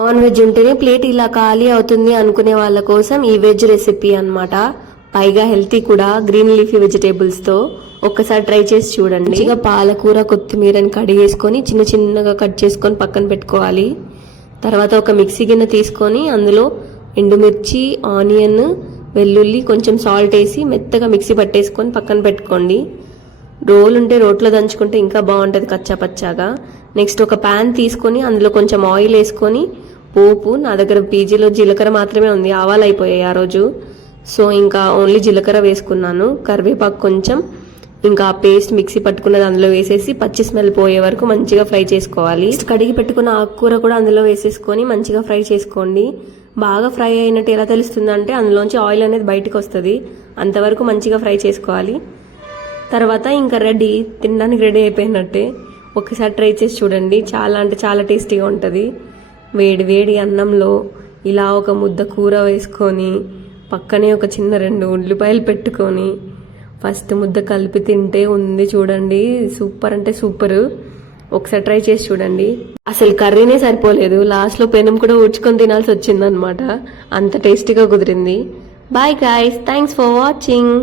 Non veg ఉంటేనే plate ఇలా ఖాళీ అవుతుంది అనుకునే వాళ్ళ కోసం ఈ వెజ్ రెసిపీ అన్నమాట. పైగా హెల్తీ కూడా, గ్రీన్ లీఫీ వెజిటేబుల్స్ తో. ఒక్కసారి ట్రై చేసి చూడండి. మంచిగా పాలకూర, కొత్తిమీరని కడిగేసుకొని చిన్న చిన్నగా కట్ చేసుకొని పక్కన పెట్టుకోవాలి. తర్వాత ఒక మిక్సీ గిన్నె తీసుకొని అందులో ఎండుమిర్చి, ఆనియన్, వెల్లుల్లి, కొంచెం సాల్ట్ వేసి మెత్తగా మిక్సీ పట్టేసుకొని పక్కన పెట్టుకోండి. రోల్ ఉంటే రోట్లో దంచుకుంటే ఇంకా బాగుంటుంది కచ్చా పచ్చాగా. నెక్స్ట్ ఒక ప్యాన్ తీసుకొని అందులో కొంచెం ఆయిల్ వేసుకొని పోపు, నా దగ్గర పీజీలో జీలకర్ర మాత్రమే ఉంది, ఆవాలు అయిపోయాయి ఆ రోజు. సో ఇంకా ఓన్లీ జీలకర్ర వేసుకున్నాను. కరివేపాకు కొంచెం, ఇంకా పేస్ట్ మిక్సీ పట్టుకున్నది అందులో వేసేసి పచ్చి స్మెల్ పోయే వరకు మంచిగా ఫ్రై చేసుకోవాలి. కడిగి పెట్టుకున్న ఆకుకూర కూడా అందులో వేసేసుకొని మంచిగా ఫ్రై చేసుకోండి. బాగా ఫ్రై అయినట్టు ఎలా తెలుస్తుంది అంటే అందులోంచి ఆయిల్ అనేది బయటకు వస్తుంది. అంతవరకు మంచిగా ఫ్రై చేసుకోవాలి. తర్వాత ఇంకా రెడీ, తినడానికి రెడీ అయిపోయినట్టే. ఒకసారి ట్రై చేసి చూడండి, చాలా అంటే చాలా టేస్టీగా ఉంటుంది. వేడి వేడి అన్నంలో ఇలా ఒక ముద్ద కూర వేసుకొని పక్కనే ఒక చిన్న 2 ఉల్లిపాయలు పెట్టుకొని ఫస్ట్ ముద్ద కలిపి తింటే ఉంది చూడండి, సూపర్ అంటే సూపర్. ఒకసారి ట్రై చేసి చూడండి. అసలు కర్రీనే సరిపోలేదు, లాస్ట్లో పెనం కూడా ఊడ్చుకొని తినాల్సి వచ్చిందనమాట. అంత టేస్టీగా కుదిరింది. Bye guys, thanks for watching.